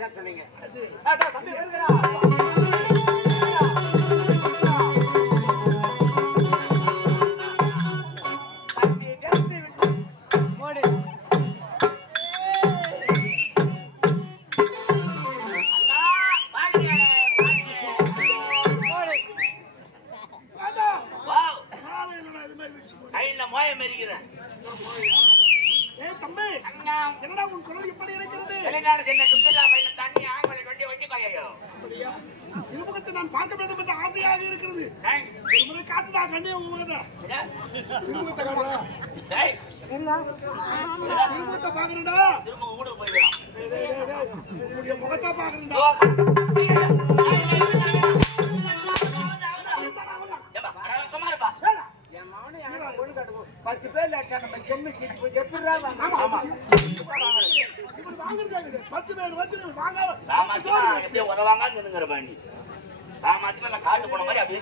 சொன்னீங்க. நான் பார்க்க வேண்டும் என்ற ஆசையாக இருக்கிறது. காட்டுடா கண்ணே உங்க திருமுகத்தை காட்டுறா. திருமுகத்தை பாக்குறா. உங்களுடைய முகத்தை பாக்குறா. என் மகனை யாரும் பொண்ணு காட்டுவோம் 10 பேர் லட்சம் நம்ம செம்மி எப்படி உதவாங்க பாண்டி சாமாத்தியமா நான் காட்டு போன மாதிரி அப்படியே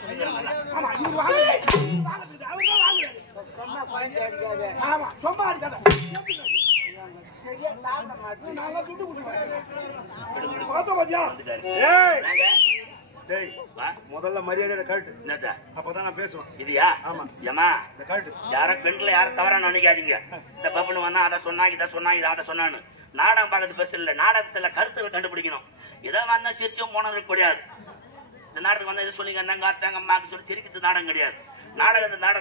சும்மா அடிக்காத முதல்ல மரியாதை கழட்டு அப்பதான் நான் பேசுவேன். இதுயா? ஆமா. ஏமா கழட்டு. யாரும் பெண்களை யாரும் தவறா நினைக்காதீங்க. இந்த பப்புனு வந்தா அதை சொன்னா இதை சொன்னா இதை அதை சொன்னான்னு நாடகம் பார்க்கறது பெருசு இல்லை. நாடகத்துல கருத்துக்கள் கண்டுபிடிக்கணும். இதை வந்தா சிரிச்சும் போன இருக்க முடியாது. இந்த நாடகம் வந்தா இதை சொல்லிங்க அந்தாங்க அத்தாங்க அம்மாக்கு சொல்லி சிரிக்கிறது நாடகம் கிடையாது.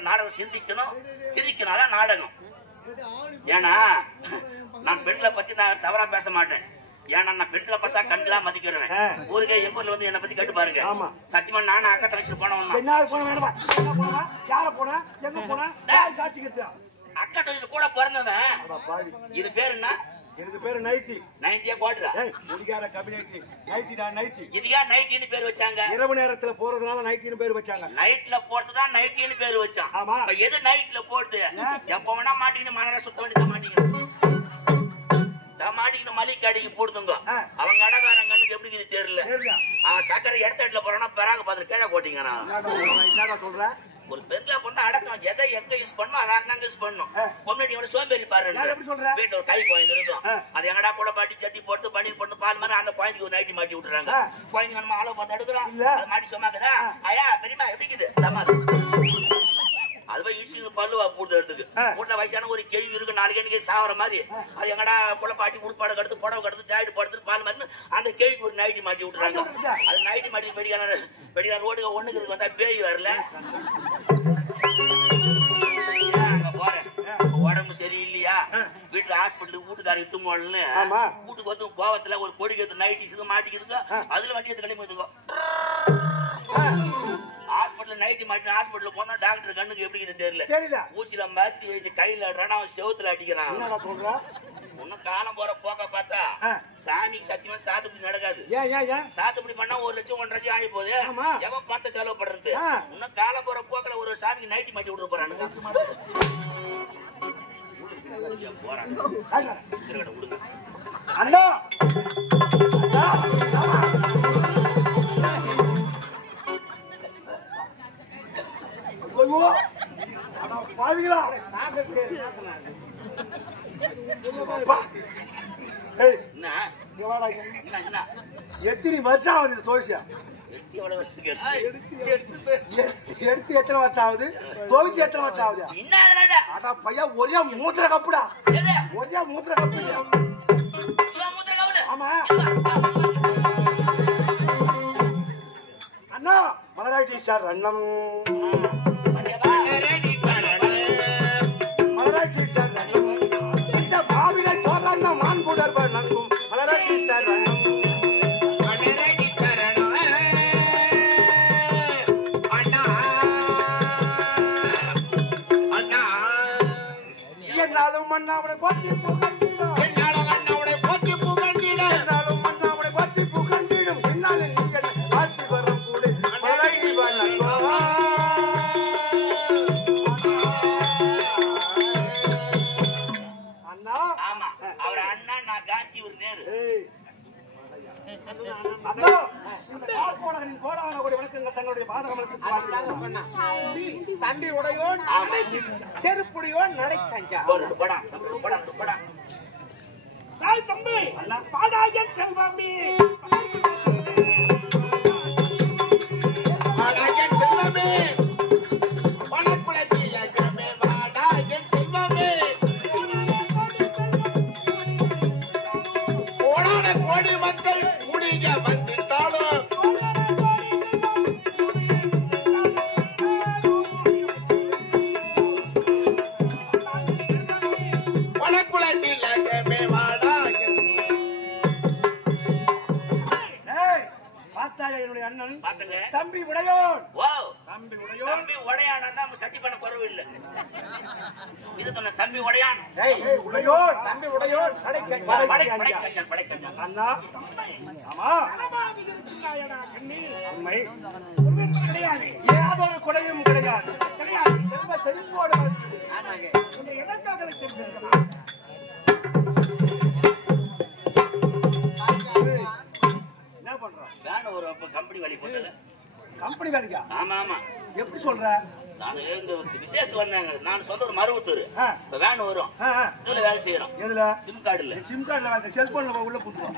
நாடகம் சிந்திக்கணும், சிரிக்கணும். அதான் நாடகம். ஏன்னா நான் பெண்களை பத்தி நான் தவறா பேச மாட்டேன். ஏன்னா நான் பெண்களை பார்த்தா கண்டெல்லாம் மதிக்கிறேன். ஊருக்கே எங்க ஊர்ல வந்து என்ன பத்தி கேட்டு பாருங்க. சத்தியமா நானும் அக்கா தங்கச்சி போனவன். அக்கா தங்கச்சி கூட பிறந்தவன். இது பேரு என்ன? இதுக்கு பேரு நைட்டி. நைட்டியா கோட்ரா? முடிகார கபினேட்டி. நைட்டிடா நைட்டி. இதுக்கா நைட்டின்னு பேர் வச்சாங்க? இரவு நேரத்துல போறதுனால நைட்டின்னு பேர் வச்சாங்க. நைட்ல போறதுதான் நைட்டின்னு பேர் வச்சான். ஆமா. எது நைட்ல போட்டு எப்ப வேணா மாட்டின்னு மனர சுத்த வேண்டியதான் மாட்டிக்கணும். மாட்டிக்கணும் மளிகை கடைக்கு போடுதுங்க. அவங்க கடைக்காரங்க கண்ணுக்கு எப்படி இது தெரியல. சக்கரை இடத்துல போறானா பெறாக பார்த்து கீழே போட்டீங்க. நான் சொல்றேன் ஒரு பெருல பொண்ணு அடக்கம் எதை எங்க யூஸ் பண்ணணும் அதான் யூஸ் பண்ணணும். பொண்ணு இவனை சோம்பேறி பாரு. வீட்டுல ஒரு கை குழந்தை இருக்கும். அது எங்கடா கூட பாட்டி சட்டி போட்டு பன்னீர் போட்டு பால் மாதிரி அந்த குழந்தைக்கு ஒரு நைட்டி மாட்டி விட்டுறாங்க. குழந்தைங்க நம்ம அளவு பார்த்து எடுக்கிறோம். அது மாட்டி சொன்னாக்குதா ஐயா பெரியமா எப்படிக்குது அது போய் இடிச்சு பல்லுவா போடுறது எடுத்துக்கு. வீட்டுல வயசான ஒரு கேள்வி இருக்கு. நாளைக்கு சாவர மாதிரி அது எங்கடா குள்ள பாட்டி உள்பாடை கடுத்து புடவை கடுத்து சாயிட்டு படுத்து பால் மாதிரி அந்த கேள்விக்கு ஒரு நைட்டி மாட்டி விட்டுறாங்க. அது நைட்டி மாட்டி வெடிக்கான ரோடுக்கு ஒண்ணுக்கு வந்தா பேய் வரல. போறேன் உடம்பு சரியில்லையா வீட்டுல ஹாஸ்பிட்டலுக்கு வீட்டுக்காரங்க தூங்கணும்னு வீட்டுக்கு வந்து கோவத்துல ஒரு கொடிக்கிறது நைட்டிஸுக்கு மாட்டிக்கிறதுக்கு அதுல வண்டி எடுத்து கிளம்பி ஹாஸ்பிட்டல் நைட்டி மாட்டி ஹாஸ்பிட்டல் போனா டாக்டர் கண்ணுக்கு எப்படி இது தெரியல. ஊசில மாத்தி கையில ரணம் செவத்துல அடிக்கிறான். ஒன்னும் காலம் போற போக்க பார்த்தா சாமிக்கு சத்தியமா சாத்துப்படி நடக்காது. சாத்துப்படி பண்ணா 1 லட்சம் 1.5 லட்சம் ஆகி போகுது. எவன் பார்த்த செலவு பண்றது? இன்னும் காலம் போற போக்கல ஒரு சாமிக்கு நைட்டி மாட்டி விட்டு போறானுங்க. எத்தனை வருஷம் ஆகுது தோசியா? எடுத்து எத்தனை வருஷம் ஆகுது? தோசி எத்தனை வருஷம் ஆகுது? அடா பையன் ஒரே மூத்திர கப்புடா. ஒரே மூத்திர கப்பு. ஆமா அண்ணா மலராட்டி சார் அண்ணம் மலராட்டி சார் அண்ணம் இந்த பாவில தோறான மான் கூடர் நங்கும் மலராட்டி சார் அண்ணம் என்னாலும் மண்ணாவுடைய போற்றி புகழ்ந்திடும் என்னாலும் மண்ணாவுடைய போற்றி புகழ்ந்திடும் என்னாலும் மண்ணாவுடைய போற்றி புகழ்ந்திடும் என்னாலும் நீங்கள் ஆட்சி வரும் கூட மலைடி வளர்வா அண்ணா. ஆமா அவர் அண்ணா நான் காந்தி ஒரு நேரு. அண்ணா இந்த கார்கோடகரின் கோடான கோடி வணக்கங்கள் தங்களுடைய பாதகமலுக்கு தம்பி உடையோன் செருப்புடையோன் நடை கஞ்சா. தாய் தம்பி பாடாயன் செல்வமே பாடாயன் செல்வமே வனக்குலத்தில் இலக்கமே பாடாயன் செல்வமே கோடான கோடி மக்கள் முடிய வந்துட்டாலும் வனக்குலத்தில் இலக்கமே பாடாயன் என்னுடைய அண்ணன் பாத்துங்க தம்பி உடையோன் தம்பி உடையான் நம்ம சட்டி பண்ண குறவு இல்ல இது சொன்ன தம்பி உடையான் உடையோன் தம்பி உடையோன் படைக்கஞ்சன் அண்ணா ஆமா உண்மை கிடையாது ஏதொரு கொடையும் கிடையாது செல்வ செழிப்போடு எதற்காக தெரிஞ்சிருக்கலாம் ஒரு கம்பெனி வேலை போட்டல கம்பெனி வேலைக்கா ஆமா ஆமா எப்படி சொல்ற நான் இந்த விசேஷம் வந்தாங்க நான் சொந்த ஒரு மருவத்தூர் இப்ப வேன் வரும் இதுல வேலை செய்யறோம் எதுல சிம் கார்டுல சிம் கார்டுல வேலை செல்போன்ல உள்ள புத்துவோம்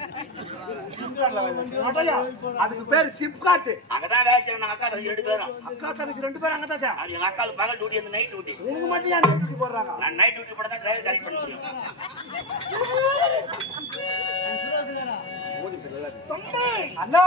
சிம் கார்டுல வேலை அதுக்கு பேர் சிம் கார்டு அங்கதான் வேலை செய்யணும் அக்கா தங்கச்சி 2 பேரும் அக்கா தங்கச்சி 2 பேரும் அங்கதான் சார் எங்க அக்காவுக்கு பகல் டியூட்டி அந்த நைட் டியூட்டி உனக்கு மட்டும் ஏன் நைட் டியூட்டி போடுறாங்க நான் நைட் டியூட்டி போட தான் டிரைவர் கரெக்ட் பண்ண முடியும் அண்ணா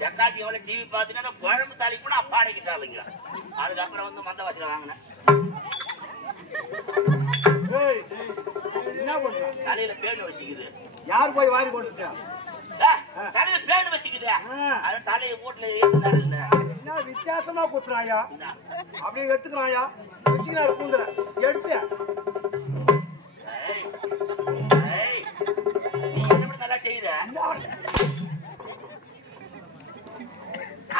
ஜக்காத்தி எவ்வளவு டிவி பாத்துட்டு குழம்பு தாளிப்பு அப்பாடைக்கிட்டாளுங்க அதுக்கப்புறம் வந்து மந்த வாசல வாங்கினேன் தலையில பேணு வச்சுக்குது யார் போய் வாரி போட்டுருக்கா தலையில பேணு வச்சுக்குது அது தலையை வீட்டுல ஏத்துனாரு என்ன வித்தியாசமா குத்துறாயா அப்படியே எடுத்துக்கிறாயா வச்சுக்கிறாரு கூந்துல எடுத்து நீ என்ன நல்லா செய்யற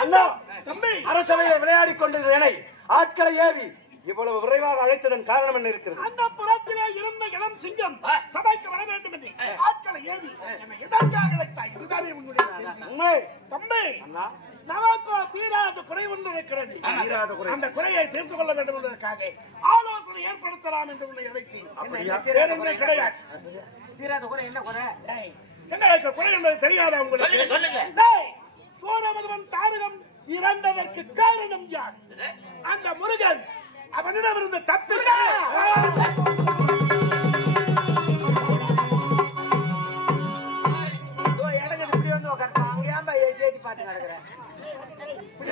அண்ணா தம்பி அரசவையில் விளையாடி கொண்டிருந்த ஆட்களை ஏவி இவ்வளவு விரைவாக அழைத்ததன் காரணம் என்ன இருக்கிறது? அந்த புறத்திலே இருந்த இளம் சிங்கம் சபைக்கு வர வேண்டும் என்று ஆட்களை ஏவி என்னை எதற்காக அழைத்தாய்? இதுதானே உன்னுடைய உண்மை தம்பி. அண்ணா நமக்கு தீராத குறை ஒன்று இருக்கிறது. தீராத குறை. அந்த குறையை தீர்த்து கொள்ள வேண்டும் என்பதற்காக ஆலோசனை ஏற்படுத்தலாம் என்று உன்னை அழைத்தேன். கிடையாது. தீராத குறை என்ன குறை? என்ன குறை என்பது தெரியாத உங்களுக்கு? சொல்லுங்க. சூரமதுவன் தாரகம் இறந்ததற்கு காரணம் யார்? அந்த முருகன் அவனிடம் இருந்த தப்பு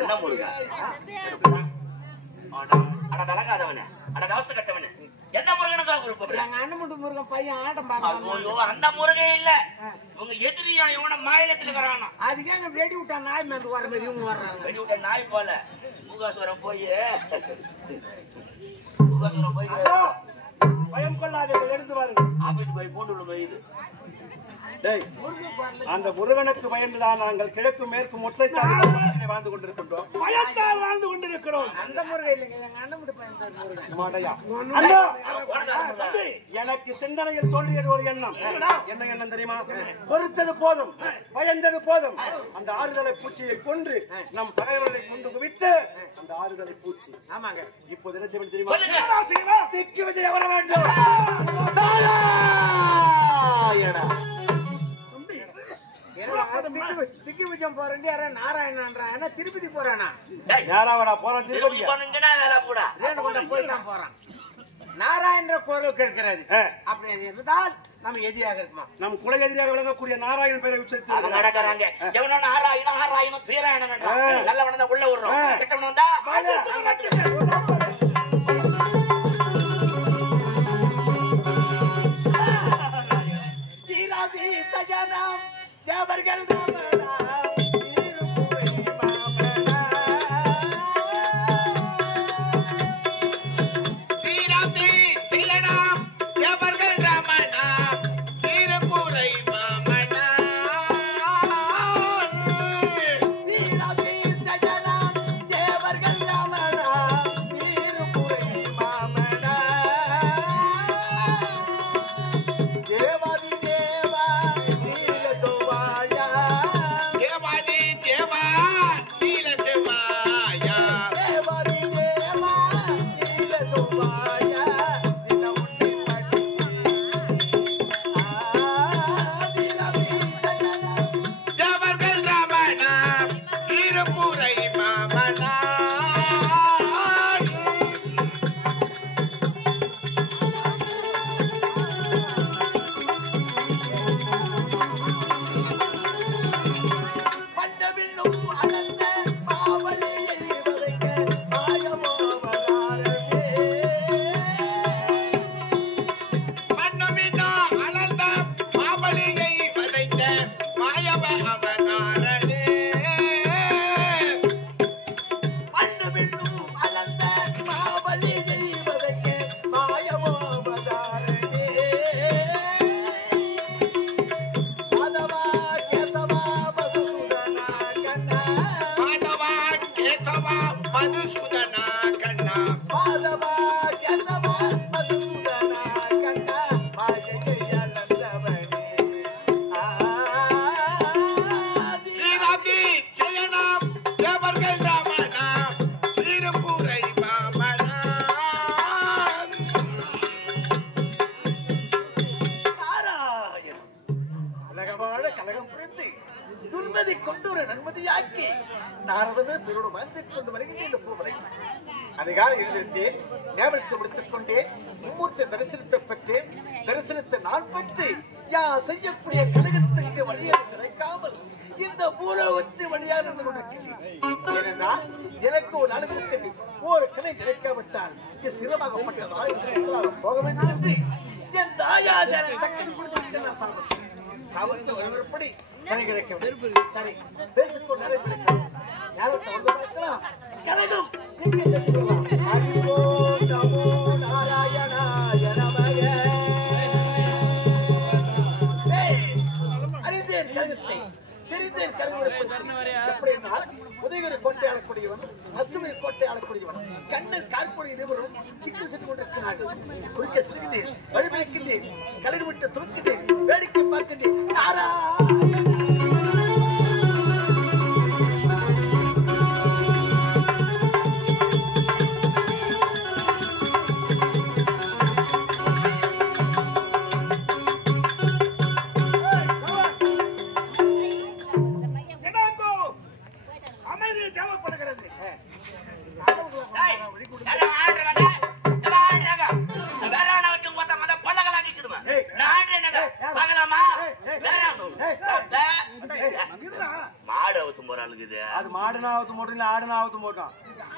என்ன முருகன்? அட விளங்காதவனே, அட விவசாய கட்டவனே, என்ன முருகனுக்காக கூப்பிடுற? முருகன் பையன் ஆட்டம் ஐயோ, அந்த முருகன் இல்ல, உங்க எதிரியா இவன மாநிலத்துல வரானா? அதுக்கே வெடி விட்டா நாய் மேல வர மாதிரி இவங்க வர்றாங்க. வெடி விட்ட நாய் போல பூகாசுவரம் போய் பயம் கொள்ளாத எடுத்து பாருங்க. ஆபத்து போய் பூண்டு போயுது. அந்த முருகனுக்கு பயந்துதான் நாங்கள் கிழக்கு மேற்கு முற்றை வாழ்ந்து கொண்டிருக்கின்றோம். பயத்தால் வாழ்ந்து கொண்டிருக்கிறோம். அந்த முருகன் இல்லைங்க, எங்க அண்ணன் எனக்கு சிந்தனையில் தோன்றியது ஒரு எண்ணம். என்ன எண்ணம் தெரியுமா? பொறுத்தது போதும், பயந்தது போதும். அந்த ஆறுதலை பூச்சியை கொன்று நம் பகைவர்களை கொண்டு குவித்து அந்த ஆறுதலை பூச்சி. ஆமாங்க, இப்போது என்ன செய்வது தெரியுமா? திக்கு விஜய் வர வேண்டும். திக்கு விஜயம் போறேன் நாராயணன் திருப்பதி போறானா? யாராவடா போறான்? திருப்பதி போய் தான் போறான். நாராயண குரல் கேட்கிறது. அப்படி இருந்தால் நம்ம எதிராக இருக்குமா? நம் குல எதிராக விளங்கக்கூடிய நாராயணன் பெயரை உச்சரித்து நடக்கிறாங்க. எவனோ நாராயணம் ஆராயணம் துயராயணம் நல்ல வந்தா உள்ள விடுறோம், கெட்டவன் வந்தா சஜனா தேவர்கள் ராமனா திருப்புரை மாமனா ஸ்ரீராமி திலனாம் தேவர்கள் ராமனா திருப்புரை மாமனா வீராதி சஜனாம் தேவர்கள் ராமனா திருப்புரை மாமனா தேவாதி தேவா நீல சோவாயா தேவாதி தேவா நீல தேவாயா தேவாதி தேவா நீல சோவாயா நில உண்டி பட்டி வீராதி சஜனாம் தேவர்கள் ராமனா திருப்புரை மாமனா பண்டவில்லும் அடர்ந்த மாவலி எரிவதைக்க மாயமோ அவதாரமே மன்னமின்னா அளந்த மாமலிகை வதைத்த மாயவ அவதாரனே மண்ணுவிண்ணும் அடர்ந்த மாவலி எரிவதைக்க மாயமோ அவதாரமே மாதவா கேசவா மதுசூதனா கண்ணா மாதவா கேசவா மதுசூதனா கண்ணா மாதவா கேசவா மதுசூதனா கண்ணா மாயையை அளந்தவனே ஸ்ரீராமி ஜெயனாம் தேவர்கள் ராமனா திருப்புரை மாமனா நாராயணன் அழகமான கலகம் புரிந்து துர்மதி கொண்டொரு நன்மதியாக்கி நாரதமே பெருடு வாழ்ந்துக் கொண்டு வருகின்ற இந்த பூமலை அதிகாலை எழுந்திருத்தே நேவலித்து முடித்துக் கொண்டே மும்மூர்த்தி தரிசனத்தை பெற்று தரிசனத்தை நான் பெற்று யார் செய்யக்கூடிய கழகத்துக்கு வழியாக கிடைக்காமல் இந்த பூலோகத்து வழியாக இருந்து கொண்டிருக்கிறேன் ஏனென்றால் எனக்கு ஒரு அனுபவத்தில் ஒரு கிளை கிடைக்காவிட்டால் இது சிரமப்பட்டதால் போக வேண்டும் என்று என் தாயார் டக்குனு கொடுத்திருக்கிறார் சாமர்த்தியம் சாமர்த்திய ஒருவருப்படி கிளை கிடைக்க வேண்டும். சரி பேசிக்கொண்டு நிறைவேற்ற யாரும் வந்து பார்க்கலாம் கழகம் எங்கே தெரிவிக்கலாம் அறிவோ நமோ நாராயணாய நமக அறிந்தேன் கழகத்தை தெரிந்தேன் கழகம் எப்படி என்றால் உதயகிரி கோட்டை ஆளக்கூடியவன் அசுமரி கோட்டை ஆளக்கூடியவன் கண்ணன் காற்பொழி நிபுணரும் திக்கு சென்று கொண்டிருக்கிறார்கள் குறுக்க செல்கின்றேன் வழிபிடிக்கின்றேன் கலர் விட்டு துவக்கின்றேன் வேடிக்கை பார்க்கின்றேன் நாராயண எனக்கு அமைதி தேவைப்படுகிறது மாடு அவுத்து போறாளுக்கு இது அது மாடுனாவது போட்டோம் இல்ல ஆடுனாவது போட்டோம்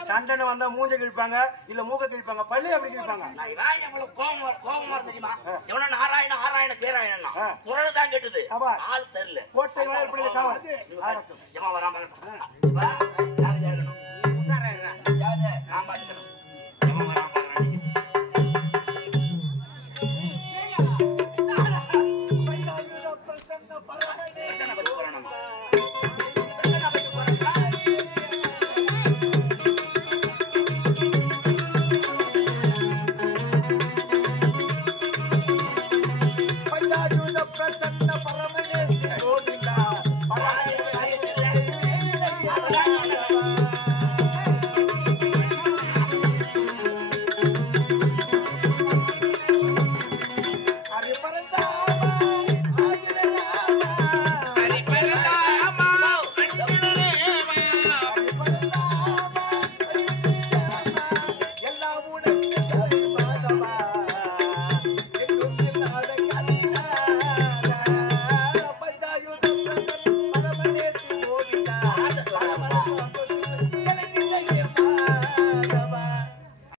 சண்டைன்னு வந்தா மூஞ்ச கிழிப்பாங்க இல்ல மூக்க கிழிப்பாங்க பள்ளி அப்படி கிழிப்பாங்க கோபமா தெரியுமா எவனா நாராயண ஆராயண பேராயணா குரல் தான் கேட்டது ஆமா. ஆள் தெரியல கோட்டை வாயிற்படியில காவல் ஆகட்டும். ஏமா வராம நான் பாத்துக்கிறேன் ஏமா வராம பாக்குறேன்